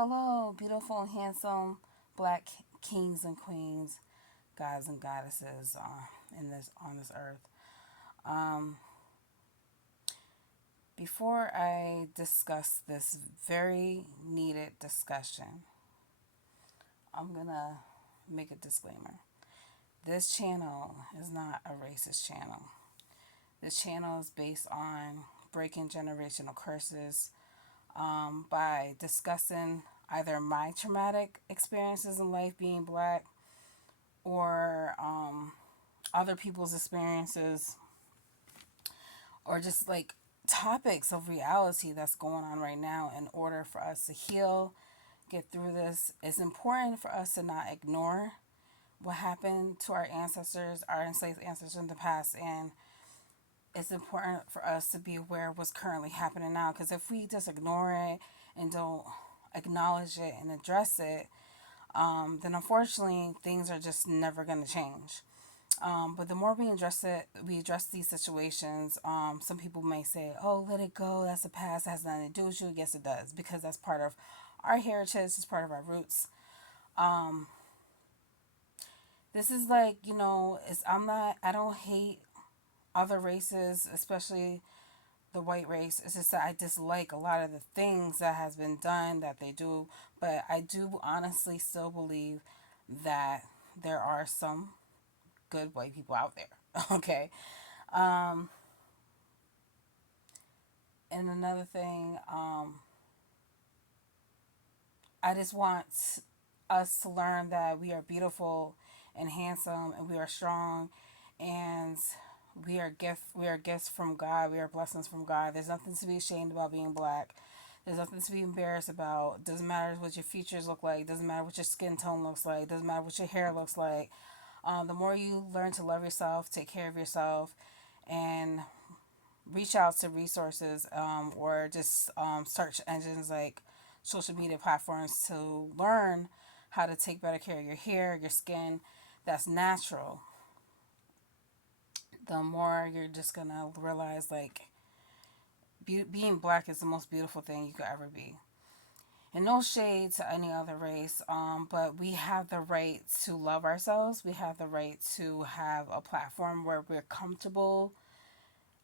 Hello, beautiful and handsome black kings and queens, gods and goddesses in this on this earth. Um, Before I discuss this very needed discussion, I'm gonna make a disclaimer. This channel is not a racist channel. This channel is based on breaking generational curses by discussing either my traumatic experiences in life being black or other people's experiences or just like topics of reality that's going on right now in order for us to heal, get through this. It's important for us to not ignore what happened to our ancestors, our enslaved ancestors in the past, and it's important for us to be aware of what's currently happening now. Because if we just ignore it and don't acknowledge it and address it, then unfortunately things are just never going to change. But the more we address these situations. Some people may say, "Oh, let it go. That's the past. That has nothing to do with you." Yes, it does because that's part of our heritage. It's part of our roots. Um, this is like it's I'm not. I don't hate other races, especially the white race. It's just that I dislike a lot of the things that has been done that they do. But I do honestly still believe that there are some good white people out there. Okay. Um, and another thing, I just want us to learn that we are beautiful and handsome and we are strong and we are gifts from God. We are blessings from God. There's nothing to be ashamed about being black. There's nothing to be embarrassed about. Doesn't matter what your features look like. Doesn't matter what your skin tone looks like. Doesn't matter what your hair looks like. The more you learn to love yourself, take care of yourself, and reach out to resources or just search engines like social media platforms to learn how to take better care of your hair, your skin that's natural, the more you're just gonna realize like being black is the most beautiful thing you could ever be. And no shade to any other race, but we have the right to love ourselves. We have the right to have a platform where we're comfortable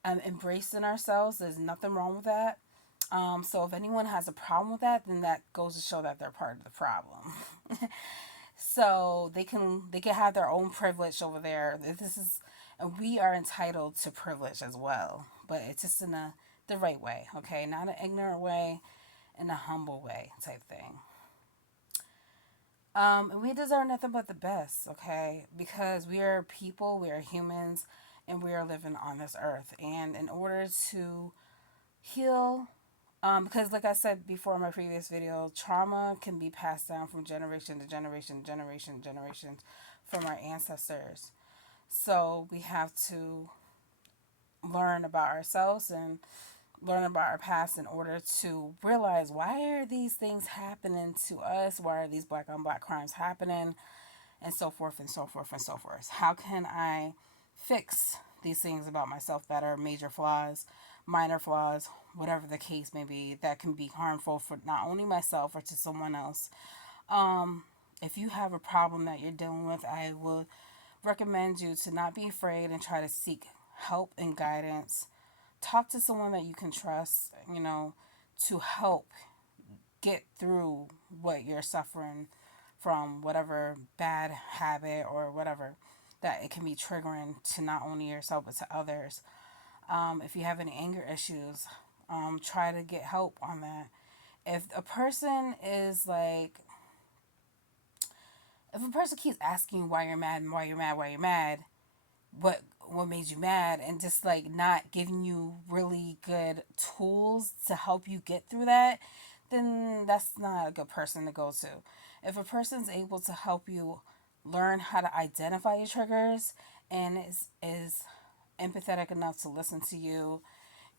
embracing ourselves. There's nothing wrong with that. So if anyone has a problem with that, then that goes to show that they're part of the problem. So they can have their own privilege over there. This is, and we are entitled to privilege as well, but it's just in the right way, okay, not an ignorant way, in a humble way type thing. And we deserve nothing but the best, okay, because we are people, we are humans, and we are living on this earth. And in order to heal, because like I said before in my previous video, trauma can be passed down from generation to generation, generations from our ancestors. So we have to learn about ourselves and learn about our past in order to realize why are these things happening to us? Why are these black on black crimes happening? And so forth and so forth and so forth. How can I fix these things about myself that are major flaws, minor flaws, whatever the case may be, that can be harmful for not only myself or to someone else? If you have a problem that you're dealing with, I will recommend you to not be afraid and try to seek help and guidance. Talk to someone that you can trust, to help get through what you're suffering from, whatever bad habit or whatever that it can be triggering to not only yourself but to others. If you have any anger issues, try to get help on that. If a person is like, if a person keeps asking you why you're mad and why you're mad, why you're mad, what made you mad, and just like not giving you really good tools to help you get through that, then that's not a good person to go to. If a person's able to help you learn how to identify your triggers and is empathetic enough to listen to you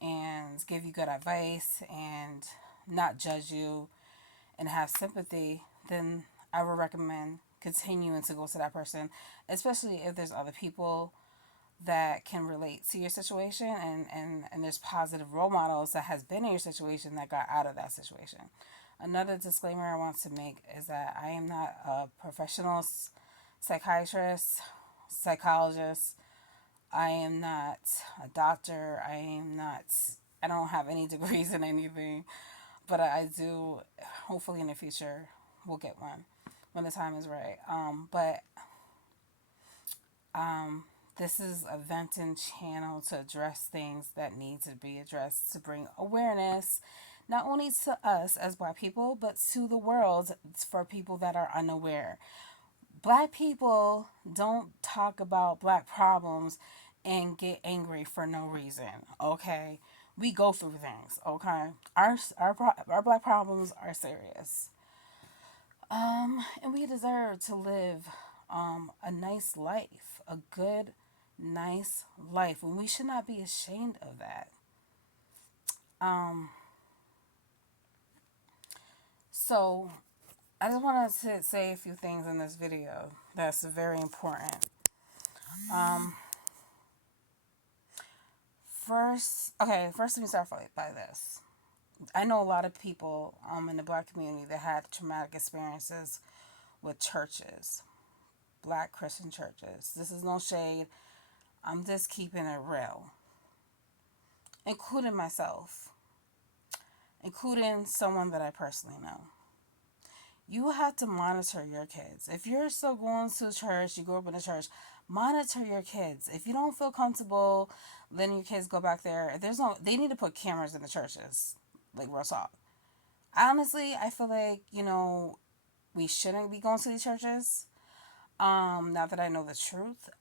and give you good advice and not judge you and have sympathy, then I would recommend continuing to go to that person, especially if there's other people that can relate to your situation and there's positive role models that has been in your situation that got out of that situation. Another disclaimer I want to make is that I am not a professional psychiatrist, psychologist. I am not a doctor. I don't have any degrees in anything, but I do, hopefully in the future, we'll get one when the time is right. But this is a venting channel to address things that need to be addressed, to bring awareness not only to us as Black people, but to the world for people that are unaware. Black people don't talk about Black problems and get angry for no reason, okay? We go through things, okay? Our Black problems are serious. And we deserve to live a nice life, a good, nice life, and we should not be ashamed of that. Um, so I just wanted to say a few things in this video that's very important. Um, first let me start by this. I know a lot of people in the Black community that had traumatic experiences with churches, Black Christian churches. This is no shade. I'm just keeping it real, including myself, including someone that I personally know. You have to monitor your kids. If you're still going to church, you grew up in a church, monitor your kids. If you don't feel comfortable letting your kids go back there, they need to put cameras in the churches, like real talk. Honestly, I feel like, we shouldn't be going to these churches. Now that I know the truth.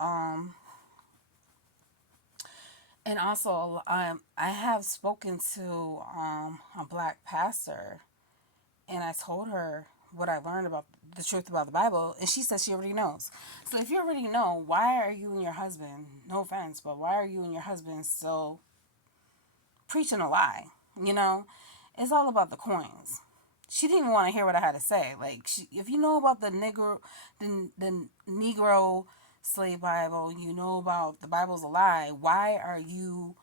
And also, I have spoken to a Black pastor, and I told her what I learned about the truth about the Bible, and she says she already knows. So if you already know, why are you and your husband, no offense, but why are you and your husband still preaching a lie? It's all about the coins. She didn't even want to hear what I had to say. Like, if you know about the Negro slave Bible, you know about the Bible's a lie. Why are you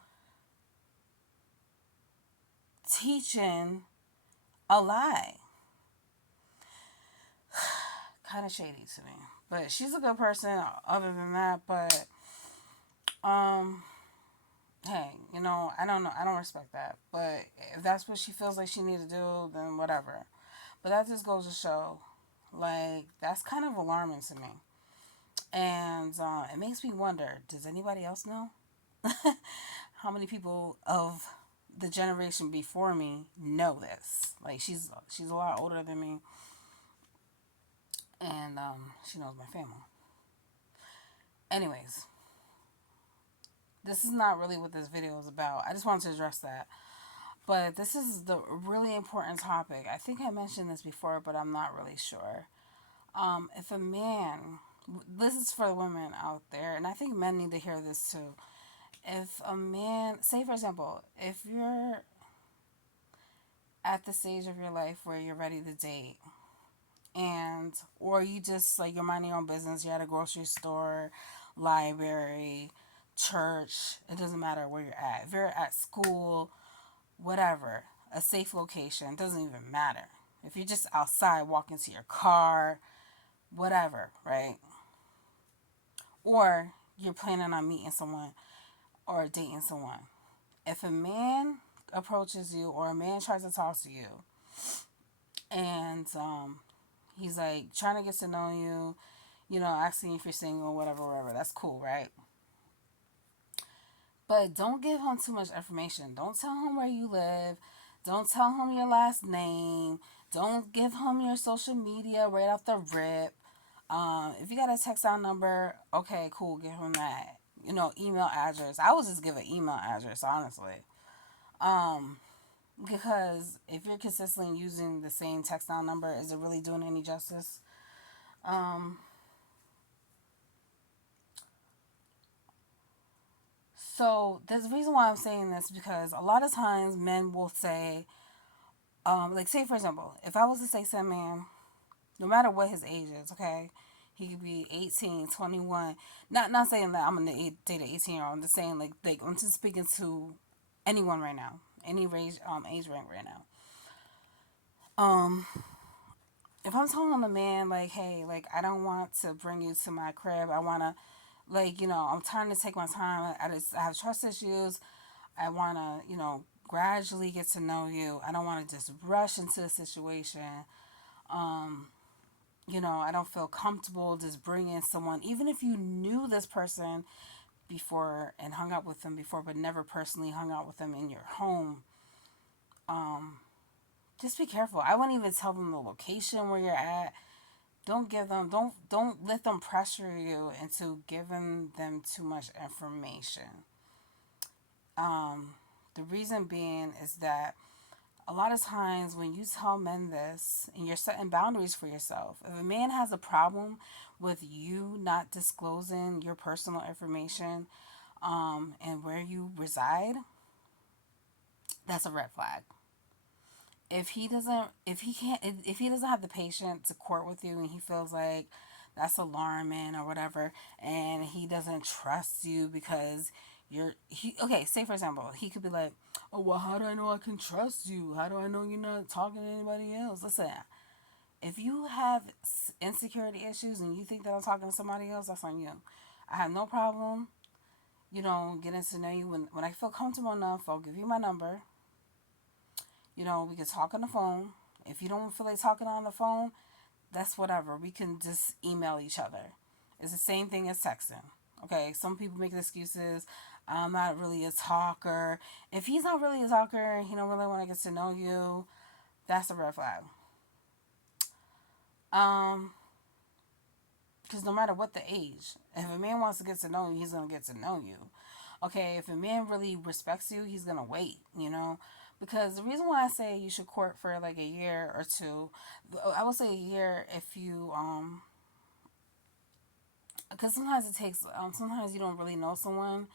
teaching a lie? Kind of shady to me, but she's a good person. Other than that, but hey, I don't know. I don't respect that. But if that's what she feels like she needs to do, then whatever. But that just goes to show, like, that's kind of alarming to me. And it makes me wonder, does anybody else know? How many people of the generation before me know this? Like, she's a lot older than me. And she knows my family. Anyways, this is not really what this video is about. I just wanted to address that. But this is the really important topic. I think I mentioned this before, but I'm not really sure. If a man, this is for the women out there, and I think men need to hear this too. If a man, say for example, if you're at the stage of your life where you're ready to date, and or you just like you're minding your own business, you're at a grocery store, library, church, it doesn't matter where you're at. If you're at school, whatever, a safe location, it doesn't even matter. If you're just outside walking to your car, whatever, right? Or you're planning on meeting someone or dating someone. If a man approaches you or a man tries to talk to you and he's like trying to get to know you, asking if you're single, whatever, that's cool, right? But don't give him too much information. Don't tell him where you live. Don't tell him your last name. Don't give him your social media right off the rip. If you got a text out number, okay, cool, give him that. Email address. I would just give an email address, honestly. Because if you're consistently using the same text out number, is it really doing any justice? So there's a reason why I'm saying this, because a lot of times men will say, like say for example, if I was to say some man, no matter what his age is, okay, he could be 18, 21. Not saying that I'm gonna date an 18-year-old. I'm just saying like I'm just speaking to anyone right now, any age range right now. Um, if I'm telling a man like, hey, like I don't want to bring you to my crib, I wanna, like, I'm trying to take my time. I have trust issues. I wanna, gradually get to know you. I don't want to just rush into a situation. Um, I don't feel comfortable just bringing someone, even if you knew this person before and hung out with them before, but never personally hung out with them in your home. Um, just be careful. I wouldn't even tell them the location where you're at. Don't let them pressure you into giving them too much information. Um, the reason being is that a lot of times when you tell men this and you're setting boundaries for yourself, if a man has a problem with you not disclosing your personal information, and where you reside, that's a red flag. If he doesn't have the patience to court with you and he feels like that's alarming or whatever, and he doesn't trust you because okay, say for example, he could be like, oh well, how do I know I can trust you? How do I know you're not talking to anybody else? Listen, if you have insecurity issues and you think that I'm talking to somebody else, that's on you. I have no problem, getting to know you. When I feel comfortable enough, I'll give you my number. We can talk on the phone. If you don't feel like talking on the phone, that's whatever. We can just email each other. It's the same thing as texting. Okay, some people make excuses. I'm not really a talker. If he's not really a talker and he don't really want to get to know you, that's a red flag. Um, because no matter what the age, if a man wants to get to know you, he's gonna get to know you. Okay, if a man really respects you, he's gonna wait. Because the reason why I say you should court for like a year or two, I would say a year if you because sometimes it takes sometimes you don't really know someone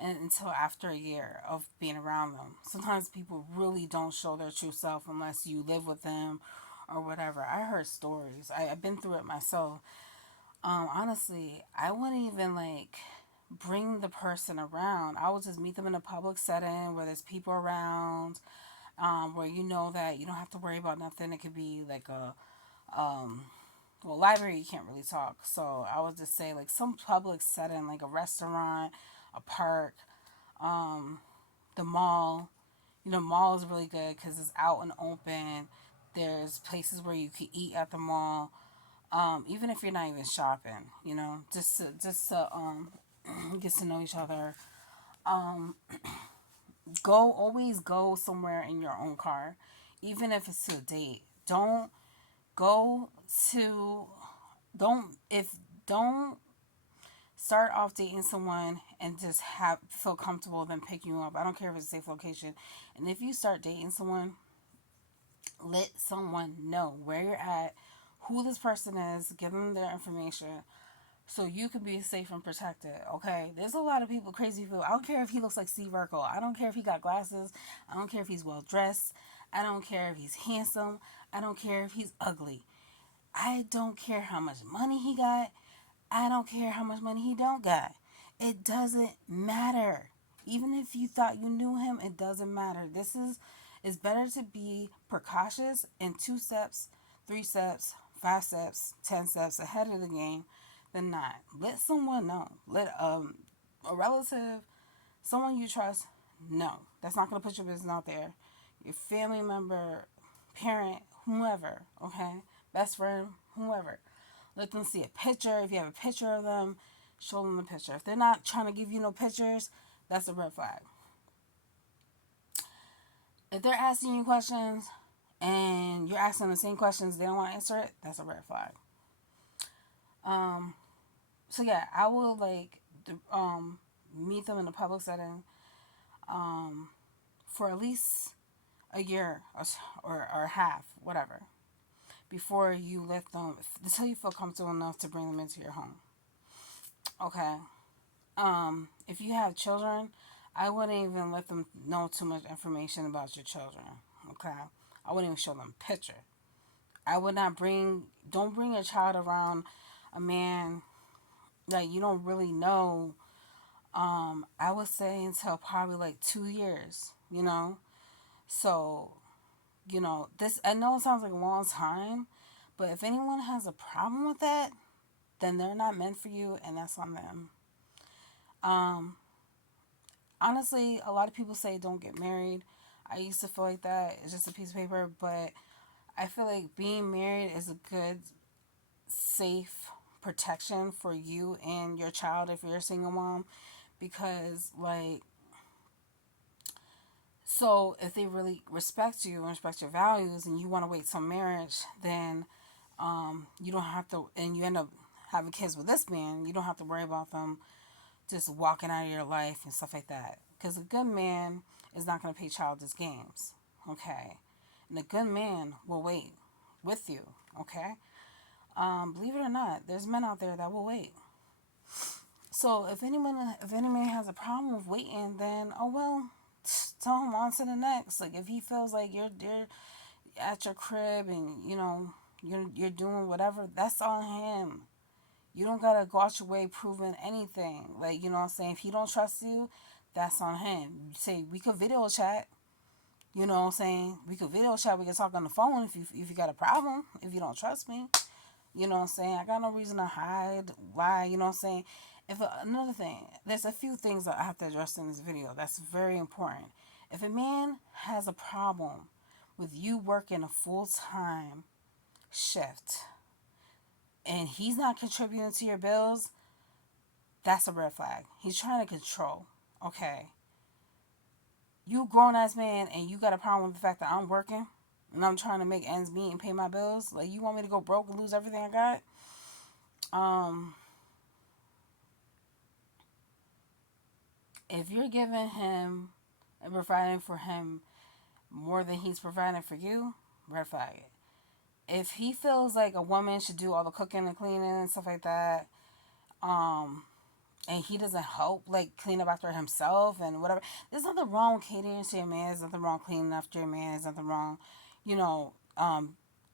until after a year of being around them. Sometimes people really don't show their true self unless you live with them or whatever. I heard stories. I've been through it myself. Honestly, I wouldn't even like bring the person around. I would just meet them in a public setting where there's people around, where you know that you don't have to worry about nothing. It could be like well, library you can't really talk. So I would just say like some public setting, like a restaurant, a park, um, the mall. Mall is really good because it's out and open. There's places where you can eat at the mall, even if you're not even shopping. Just to get to know each other. Um, always go somewhere in your own car, even if it's to a date. Go to don't if don't start off dating someone and just have feel comfortable then pick you up. I don't care if it's a safe location. And if you start dating someone, let someone know where you're at, who this person is, give them their information so you can be safe and protected. Okay, there's a lot of people, crazy people. I don't care if he looks like Steve Urkel. I don't care if he got glasses. I don't care if he's well dressed. I don't care if he's handsome. I don't care if he's ugly. I don't care how much money he got. I don't care how much money he don't got. It doesn't matter. Even if you thought you knew him, it doesn't matter. It's better to be precautious in 2 steps, 3 steps, 5 steps, 10 steps ahead of the game than not. Let someone know. Let a relative, someone you trust, know. That's not gonna put your business out there. Your family member, parent, whoever, okay? Best friend, whoever. Let them see a picture. If you have a picture of them, show them the picture. If they're not trying to give you no pictures, that's a red flag. If they're asking you questions and you're asking the same questions, they don't want to answer it, that's a red flag. Um, so yeah, I will like meet them in a public setting um, for at least a year or half, whatever, before you let them until you feel comfortable enough to bring them into your home. Okay. If you have children, I wouldn't even let them know too much information about your children. Okay. I wouldn't even show them a picture. I would not don't bring a child around a man that you don't really know. I would say until probably like 2 years, So this, I know it sounds like a long time, but if anyone has a problem with that, then they're not meant for you, and that's on them. Um, Honestly, a lot of people say don't get married. I used to feel like that. It's just a piece of paper, but I feel like being married is a good, safe protection for you and your child if you're a single mom. Because, like, so if they really respect you and respect your values and you want to wait till marriage, then you don't have to, and you end up having kids with this man, you don't have to worry about them just walking out of your life and stuff like that. Because a good man is not going to play childish games, okay? And a good man will wait with you, okay? Believe it or not, there's men out there that will wait. So if any man has a problem with waiting, then oh well, tell him on to the next. Like if he feels like you're at your crib and you're doing whatever, that's on him. You don't gotta go out your way proving anything. Like, you know what I'm saying? If he don't trust you, that's on him. You say we could video chat. You know what I'm saying? We could video chat. We could talk on the phone if you got a problem. If you don't trust me, you know what I'm saying? I got no reason to hide, lie. You know what I'm saying? If another thing, there's a few things that I have to address in this video. That's very important. If a man has a problem with you working a full time shift and he's not contributing to your bills, that's a red flag. He's trying to control. Okay. You a grown ass man and you got a problem with the fact that I'm working and I'm trying to make ends meet and pay my bills. Like you want me to go broke and lose everything I got? Um if you're giving him and providing for him more than he's providing for you, red flag it. If he feels like a woman should do all the cooking and cleaning and stuff like that, um, and he doesn't help like clean up after himself and whatever. There's nothing wrong with catering to your man. There's nothing wrong cleaning after your man. There's nothing wrong, you know,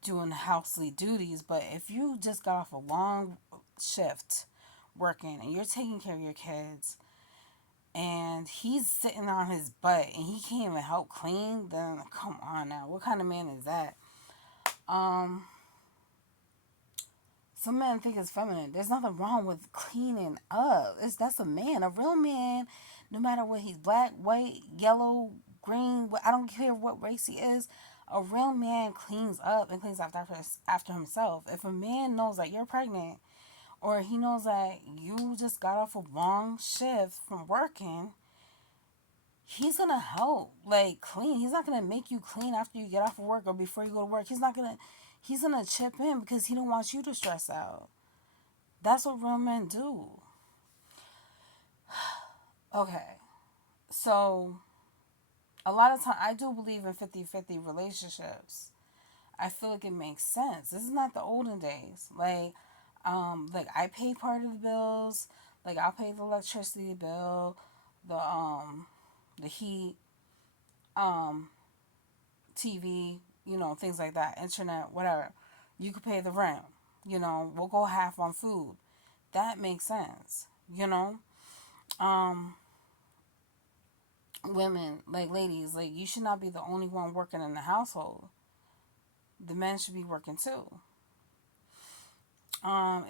doing housely duties. But if you just got off a long shift working and you're taking care of your kids and he's sitting on his butt and he can't even help clean, then come on now. What kind of man is that? Um, some men think it's feminine. There's nothing wrong with cleaning up. That's a man. A real man, no matter what he's black, white, yellow, green, I don't care what race he is. A real man cleans up and cleans after himself. If a man knows that you're pregnant or he knows that you just got off a long shift from working, he's gonna help like clean. He's not gonna make you clean after you get off of work or before you go to work. He's gonna chip in because he don't want you to stress out. That's what real men do. Okay. So a lot of time I do believe in 50-50 relationships. I feel like it makes sense. This is not the olden days. Like I pay part of the bills. Like I'll pay the electricity bill, the heat, um, TV, things like that, internet, whatever. You could pay the rent. We'll go half on food. That makes sense. You know, um, Women, like ladies, like you should not be the only one working in the household. The men should be working too.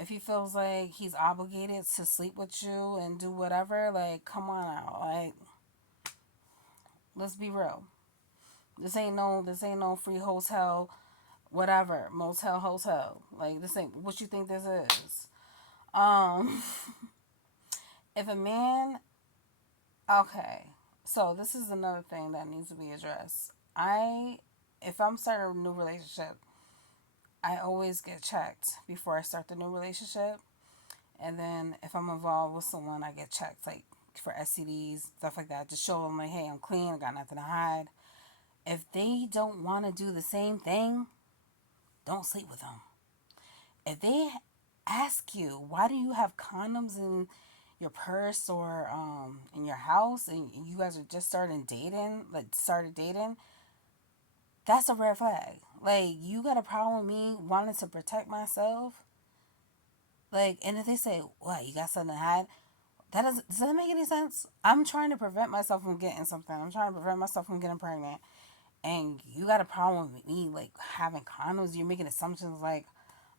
If he feels like he's obligated to sleep with you and do whatever, like come on out. Like let's be real. This ain't no free hotel, whatever, motel, hotel. Like this ain't what you think this is. Um, if a man, okay, so this is another thing that needs to be addressed. If I'm starting a new relationship, I always get checked before I start the new relationship. And then if I'm involved with someone, I get checked, like for STDs, stuff like that. Just show them, like, hey, I'm clean, I got nothing to hide. If they don't want to do the same thing, don't sleep with them. If they ask you, why do you have condoms in your purse or in your house and you guys are just started dating, that's a red flag. Like, you got a problem with me wanting to protect myself? Like, and if they say, what, you got something to hide? Does that make any sense? I'm trying to prevent myself from getting something. I'm trying to prevent myself from getting pregnant. and you got a problem with me like having condoms, you're making assumptions like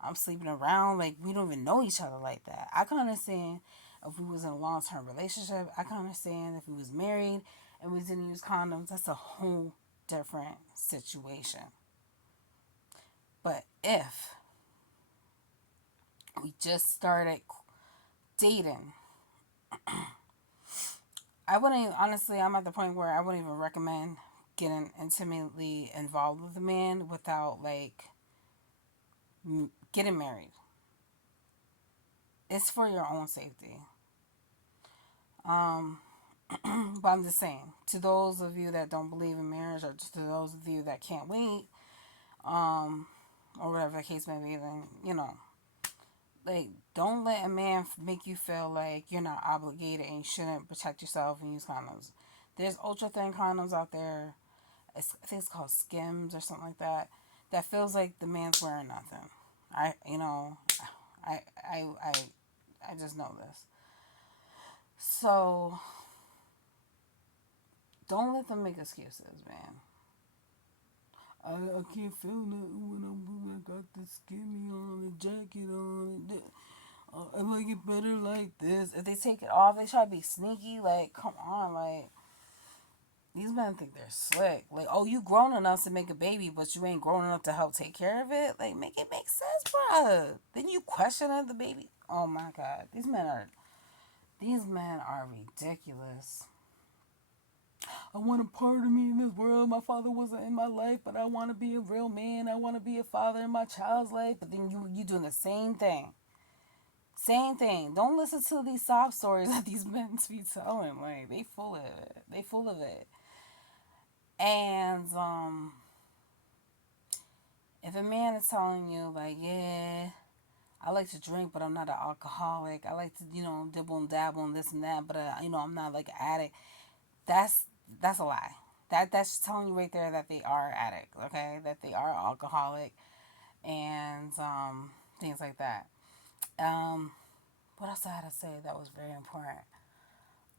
I'm sleeping around, like we don't even know each other like that. I can understand if we was in a long term relationship. I can understand if we was married and we didn't use condoms. That's a whole different situation. But if we just started dating, I wouldn't even, honestly, I'm at the point where I wouldn't even recommend getting intimately involved with a man without like getting married. It's for your own safety. Um, but I'm just saying, to those of you that don't believe in marriage, or to those of you that can't wait, um, or whatever the case may be, then like, don't let a man make you feel like you're not obligated and you shouldn't protect yourself and use condoms. There's ultra thin condoms out there. I think it's called Skims or something like that. That feels like the man's wearing nothing. I you know, I I I I just know this. So don't let them make excuses, man. I can't feel nothing when I got the skinny on, the jacket on. I like it better like this. If they take it off, they try to be sneaky. Like, come on, like these men think they're slick. Like, oh, you grown enough to make a baby, but you ain't grown enough to help take care of it. Like, make it make sense, bruh. Then you questioning the baby. Oh my God, these men are ridiculous. I want a part of me in this world. My father wasn't in my life, but I want to be a real man. I want to be a father in my child's life. But then you doing the same thing. Same thing. Don't listen to these sob stories that these men be telling. Like, they full of it. They full of it. And if a man is telling you like, yeah, I like to drink, but I'm not an alcoholic. I like to, dibble and dabble and this and that, but I'm not like an addict. That's that's a lie. That's telling you right there that they are addict. Okay, that they are alcoholic and things like that. Um, what else I had to say that was very important?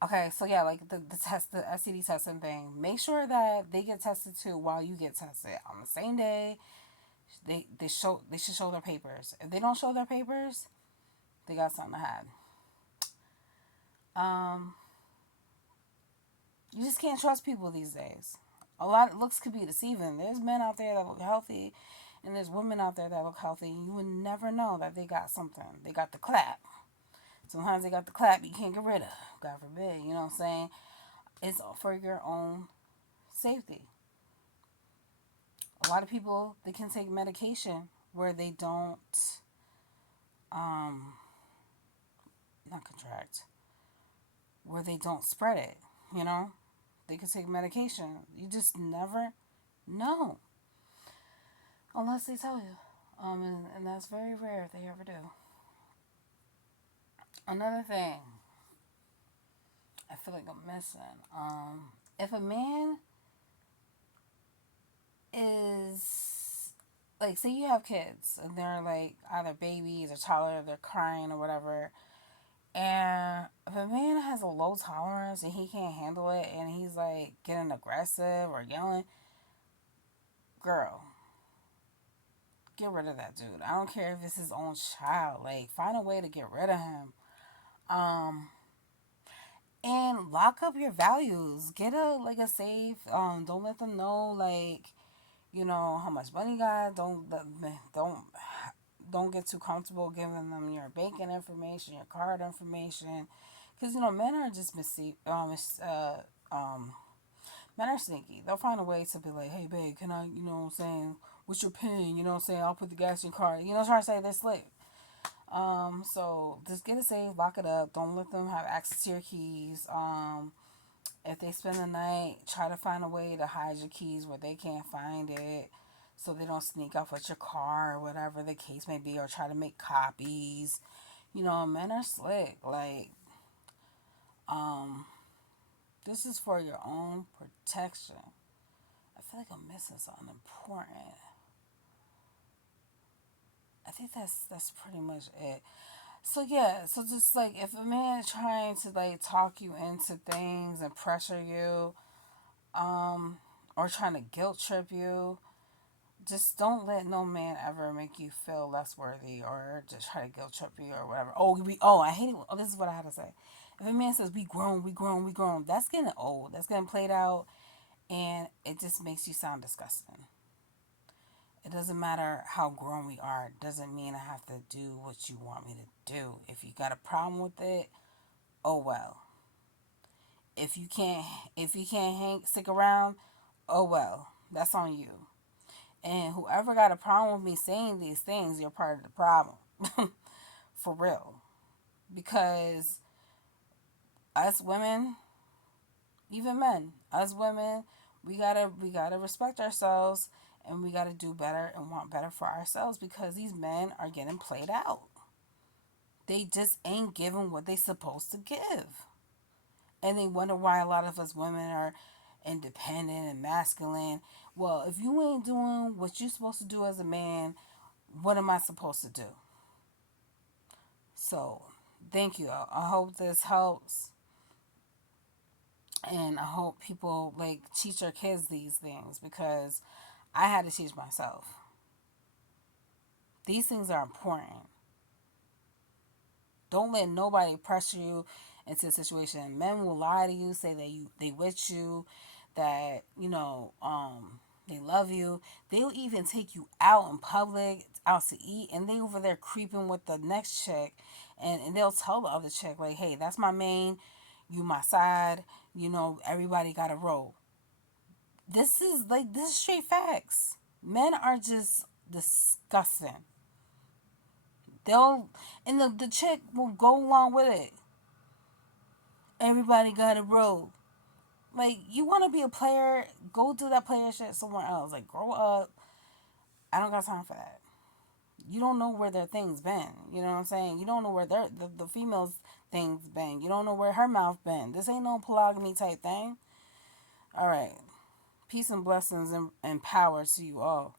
Okay, so yeah, like the STD testing thing. Make sure that they get tested too while you get tested on the same day. They should show their papers. If they don't show their papers, they got something to hide. Um, you just can't trust people these days. A lot of looks could be deceiving. There's men out there that look healthy, and there's women out there that look healthy. You would never know that they got something. They got the clap. Sometimes they got the clap you can't get rid of. God forbid. You know what I'm saying? It's for your own safety. A lot of people, they can take medication where they don't um not contract, where they don't spread it, you know? They can take medication. You just never know unless they tell you. And that's very rare if they ever do. Another thing I feel like I'm missing. If a man is like, say you have kids and they're like either babies or toddler, they're crying or whatever, and if a man has a low tolerance and he can't handle it and he's like getting aggressive or yelling, girl, get rid of that dude. I don't care if it's his own child. Like, find a way to get rid of him. Um, and lock up your values. Get a safe. Don't let them know like how much money you got. Don't get too comfortable giving them your banking information, your card information, because men are just men are sneaky. They'll find a way to be like, hey babe, can I, what I'm saying, what's your pin? You know what I'm saying? I'll put the gas in your car. Trying to say they're slick. So just get it safe, lock it up. Don't let them have access to your keys. If they spend the night, try to find a way to hide your keys where they can't find it, so they don't sneak off with your car or whatever the case may be, or try to make copies. Men are slick. Like, um, this is for your own protection. I feel like I'm missing something important. I think that's pretty much it. So yeah, so just like if a man is trying to like talk you into things and pressure you, um, or trying to guilt trip you. Just don't let no man ever make you feel less worthy or just try to guilt trip you or whatever. I hate it. Oh, this is what I had to say. If a man says we grown, we grown, we grown, that's getting old. That's getting played out, and it just makes you sound disgusting. It doesn't matter how grown we are. It doesn't mean I have to do what you want me to do. If you got a problem with it, oh well. If you can't, if you can't stick around, oh well. That's on you. And whoever got a problem with me saying these things, you're part of the problem. For real. Because us women, even men, us women, we gotta respect ourselves, and we gotta do better and want better for ourselves, because these men are getting played out. They just ain't giving what they supposed to give. And they wonder why a lot of us women are independent and masculine. Well, if you ain't doing what you're supposed to do as a man, what am I supposed to do? So, thank you. I hope this helps, and I hope people like teach their kids these things, because I had to teach myself. These things are important. Don't let nobody pressure you into a situation. Men will lie to you, say that they with you, that they love you. They'll even take you out in public, out to eat, and they over there creeping with the next chick, and they'll tell the other chick like, "Hey, that's my main. You my side. Everybody got to roll." This is straight facts. Men are just disgusting. They'll and the chick will go along with it. Everybody got a roll. Like, you want to be a player, go do that player shit somewhere else. Like, grow up. I don't got time for that. You don't know where their things been. You know what I'm saying? You don't know where the female's things been. You don't know where her mouth been. This ain't no polygamy type thing. All right. Peace and blessings and power to you all.